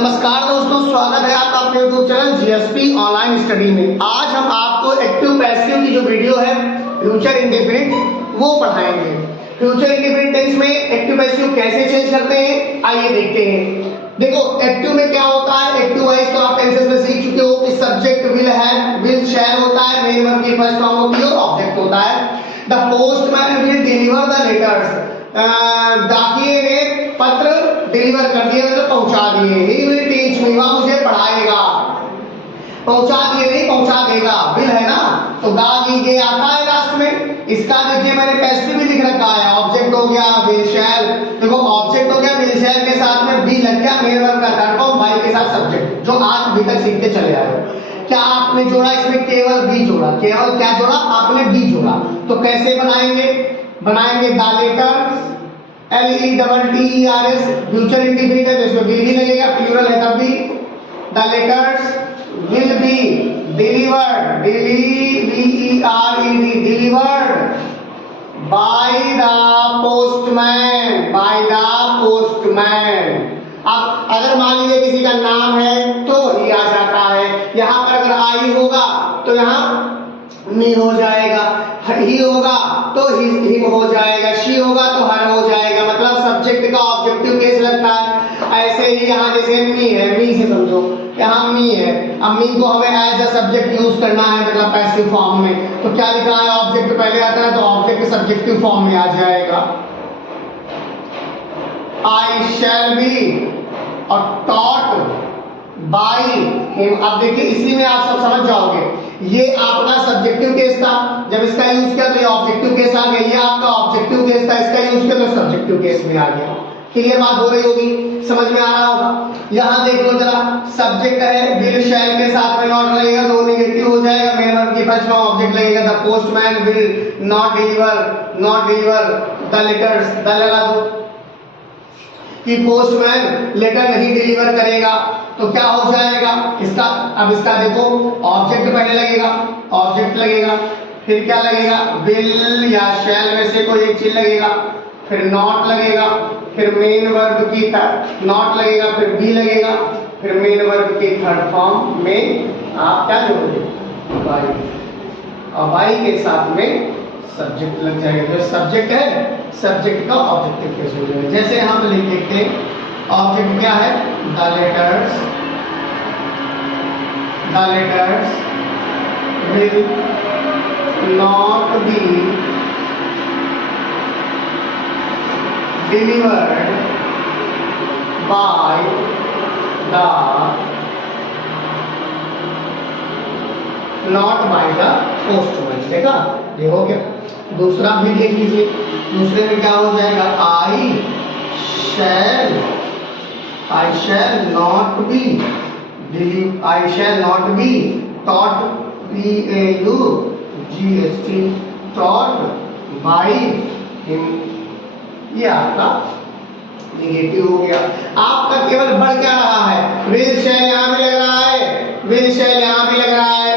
नमस्कार दोस्तों, स्वागत है आपका अपने YouTube channel GSP online study में। आज हम आपको एक्टिव पैसिव की जो वीडियो है फ्यूचर इंडेफिनिट वो पढ़ाएंगे। फ्यूचर इंडेफिनिट टेंस में एक्टिव पैसिव कैसे चेंज करते हैं आइए देखते हैं। देखो एक्टिव में क्या होता है, एक्टिव वाइज तो आप टेंसेस में सीख चुके हो कि सब्जेक्ट विल है, विल शैल होता है, मेन वर्ब की फर्स्ट फॉर्म होती है और ऑब्जेक्ट होता है। The postman will deliver the letters, डाकिये ने पत्र डिलीवर कर दिए मतलब पहुंचा दिए। ही विल टीच मी, वह मुझे पढ़ाएगा। पहुंचा दिए नहीं पहुंचा देगा, विल है ना, तो गा गे आता है लास्ट में। इसका देखिए मैंने पैसिव भी लिख रखा है, ऑब्जेक्ट हो गया विल शैल। देखो ऑब्जेक्ट हो गया विल शैल के साथ में बी लग गया, मेन वर्ब का थर्ड फॉर्म बाई के साथ सब्जेक्ट, जो आज अभी तक सीखते चले आए हो। क्या आपने जोड़ा इसमें? केवल बी जोड़ा। केवल क्या जोड़ा? आपने बी जोड़ा। तो कैसे बनाएंगे? The letters LETTERS future indefinite है तो इसमें विल भी लगेगा, प्लूरल है तब भी। The letters will be delivered, delivered by the postman, अब अगर मान लीजिए किसी का नाम है तो ही आ जाता है। यहां पर अगर आई होगा तो यहां मी हो जाएगा, ही होगा तो हिम हो जाएगा, शी होगा तो हर हो जाएगा। मतलब सब्जेक्ट का ऑब्जेक्टिव केस लगता है। ऐसे ही यहाँ जैसे मी है, मी से समझो यहाँ मी है, अब मी को हमें एज अ सब्जेक्ट यूज करना है मतलब पैसिव फॉर्म में। तो क्या लिखा है? ऑब्जेक्ट पहले आता है तो ऑब्जेक्ट सब्जेक्टिव फॉर्म में आ जाएगा। आई शैल बी और टॉट बाय हिम। अब देखिए इसी में आप सब समझ जाओगे, ये आपका सब्जेक्टिव केस था, जब इसका यूज किया तो ये ऑब्जेक्टिव केस आ गया। ये आपका ऑब्जेक्टिव केस था, इसका यूज किया तो सब्जेक्टिव केस में आ गया। क्लियर बात हो रही होगी, समझ में आ रहा होगा। यहां देख लो जरा, सब्जेक्ट है विल शैल के साथ में नॉट लगेगा तो नेगेटिव हो जाएगा, मेन वर्ब की फर्स्ट फॉर्म ऑब्जेक्ट लगेगा। The postman will not deliver the letters, the लगा दो कि पोस्टमैन लेटर नहीं डिलीवर करेगा तो क्या हो जाएगा इसका? अब इसका देखो ऑब्जेक्ट पहले लगेगा, फिर क्या लगेगा? विल या शैल में से कोई एक चीज लगेगा, फिर नॉट लगेगा, फिर मेन वर्ब की थर्ड नॉट लगेगा, फिर बी लगेगा, फिर मेन वर्ब की थर्ड फॉर्म में आप क्या जोड़ोगे? बाई, और बाई के साथ में सब्जेक्ट लग जाएगा। जो सब्जेक्ट है सब्जेक्ट का ऑब्जेक्टिव केस हो जाएगा। जैसे हम लिख देते हैं ऑब्जेक्ट क्या है? The letters will not be delivered by the postman. देखा, ये हो गया। दूसरा भी देख लीजिए, दूसरे में क्या हो जाएगा? I shall not be taught taught by him. ये आपका नेगेटिव हो गया। आपका केवल बढ़ क्या रहा है? विल शैल यहां भी लग रहा है, विल शैल यहां भी लग रहा है,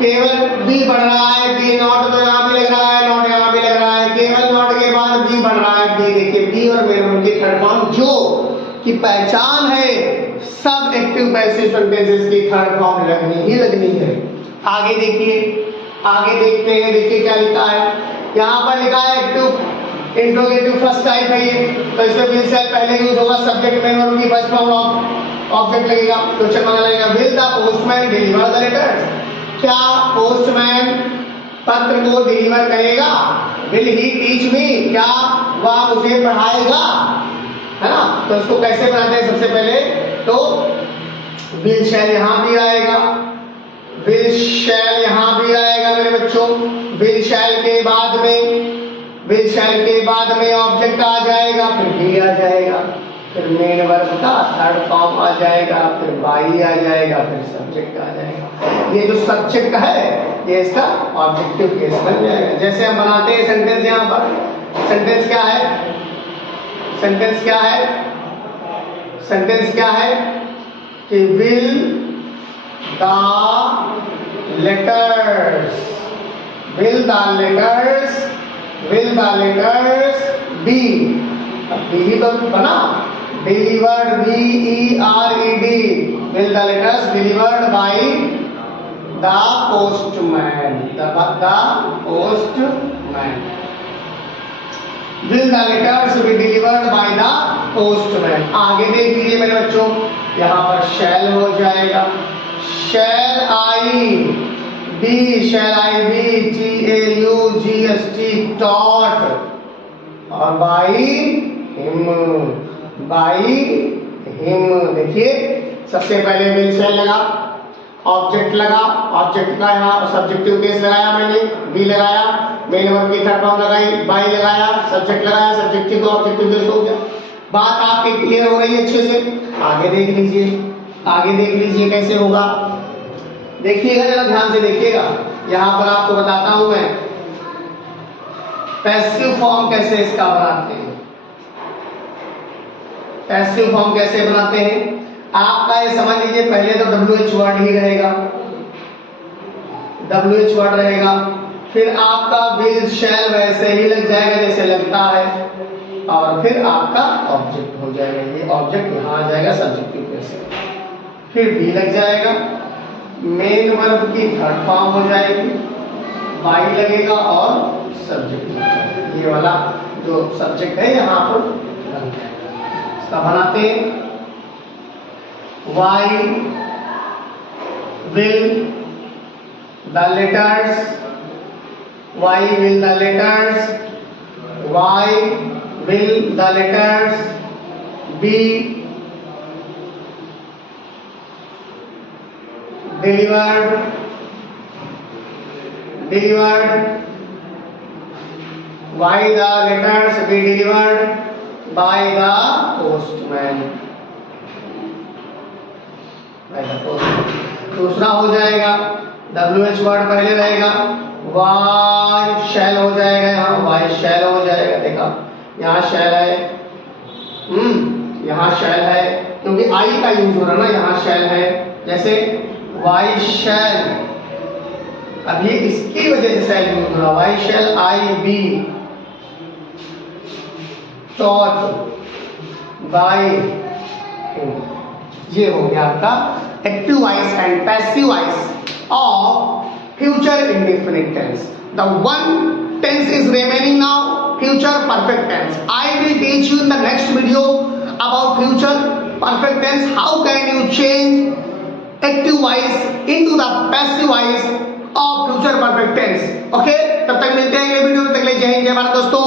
केवल बी बढ़ रहा है, बी नॉट तो यहां भी लग रहा है, नॉट यहां भी लग रहा है, केवल नॉट के बाद बी बढ़ रहा है। बी देखिए, बी और मेन वर्ब की थर्ड फॉर्म जो की पहचान है सब एक्टिव पैसिव सेंटेंसेस की थर्ड फॉर्म लगनी है। आगे देखिए, आगे देखते हैं। देखिए क्या लिखा है, यहां पर लिखा है एक्टिव इंट्रोगेटिव फर्स्ट टाइप है ये, तो इसमें विल शैल पहले यूज होगा, सब्जेक्ट मेन वर्ब की फर्स्ट फॉर्म ऑब्जेक्ट लगेगा। क्वेश्चन मांगा लगेगा will the postman deliver the letters. क्या पोस्टमैन पत्र को डिलीवर करेगा? विल ही टीच मी, क्या वह मुझे पढ़ाएगा, है ना। तो इसको कैसे बनाते हैं? सबसे पहले तो विल शैल यहां भी आएगा, विल शैल यहां भी आएगा मेरे बच्चों। विल शैल के बाद में ऑब्जेक्ट आ जाएगा, फिर बी आ जाएगा, फिर मेन वर्ब का थर्ड फॉर्म आ जाएगा, फिर बाई आ जाएगा, फिर सब्जेक्ट आ जाएगा। ये जो सब्जेक्ट है ये इसका ऑब्जेक्टिव केस बन जाएगा। जैसे हम बनाते हैं सेंटेंस, यहां पर सेंटेंस क्या है? सेंटेंस क्या है कि विल द लेटर्स बी, अब बी ही तो बना, delivered, BERED, will the letters delivered by the postman, the postman, will the letters be delivered by the postman। आगे देख लीजिए मेरे बच्चों, यहाँ पर shall हो जाएगा, shall I be, TAUGHT, taught, और by him, देखिए सबसे पहले will shall लगा, ऑब्जेक्ट लगा, ऑब्जेक्ट का यहाँ सब्जेक्टिव केस लगाया मैंने, बी लगाया, मेन वर्ब की थर्ड फॉर्म लगाई, बाई लगाया, सब्जेक्ट लगाया, सब्जेक्टिव को ऑब्जेक्टिव केस हो गया। बात आपकी क्लियर हो रही है अच्छे से? आगे देख लीजिए कैसे होगा, देखिएगा जरा ध्यान से देखिएगा। यहाँ पर आपको बताता हूं मैं पैसिव फॉर्म कैसे इसका बनाते हैं। पैसिव फॉर्म कैसे बनाते हैं आपका ये समझ लीजिए। पहले तो WH वर्ड ही रहेगा, WH वर्ड रहेगा, फिर आपका will shall वैसे ही लग जाएगा जैसे लगता है, और फिर आपका ऑब्जेक्ट हो जाएगा, ये ऑब्जेक्ट यहाँ आ जाएगा सब्जेक्टिव केस, फिर भी लग जाएगा, मेन वर्ब की थर्ड फॉर्म हो जाएगी, बाई लगेगा और सब्जेक्ट लग जाएगा। ये वाला जो सब्जेक्ट है यहाँ पर इसका बनाते हैं। Why will the letters be delivered why the letters be delivered by the postman, दूसरा हो जाएगा WH वर्ड पहले रहेगा, why shall हो जाएगा, यहाँ why shall हो जाएगा, देखा यहाँ shall है, यहाँ shall है क्योंकि I का यूज हो रहा ना, यहाँ shall है, जैसे why shall, अब ये इसकी वजह से shall यूज हो रहा, why shall I be taught by him। ये हो गया आपका active voice and passive voice of future indefinite tense. The one tense is remaining now future perfect tense. I will teach you in the next video about future perfect tense, how can you change active voice into the passive voice of future perfect tense. Okay, तब तक मिलते हैं अगले video में, तक के लिए जय हिंद जय भारत दोस्तों।